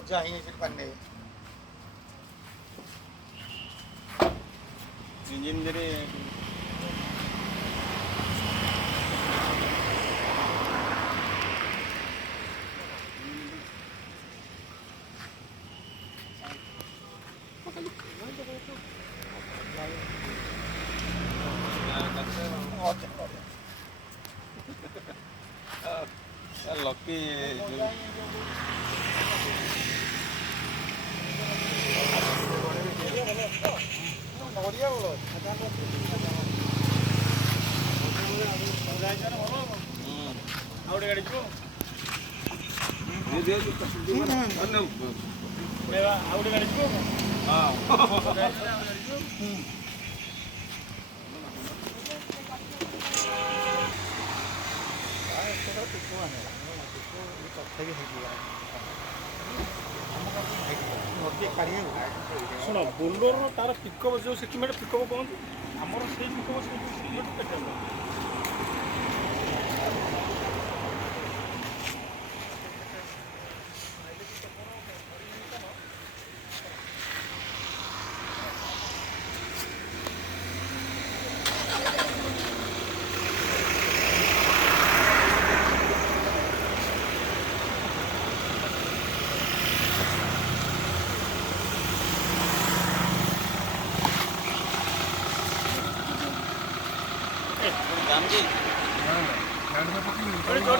ମଜା ହିଁ ସେଠି ପାଣି ନେବେ। ଇଞ୍ଜିନ୍ ଦେହରେ ଲକି ଆଉ ଗୋଟେ ଗାଡ଼ି ଯିବ ଆଉ ଗୋଟେ ଗାଡ଼ି ଯିବ ଶୁଣ ବୋଲୋର ତାର ପିକଅପ୍ ଯେଉଁ ସେଟିମେଣ୍ଟ ପିକଅପ୍ କୁହନ୍ତୁ ଆମର ସେଇ ପିକଅପ୍ ସେଟିମେଣ୍ଟ जोड़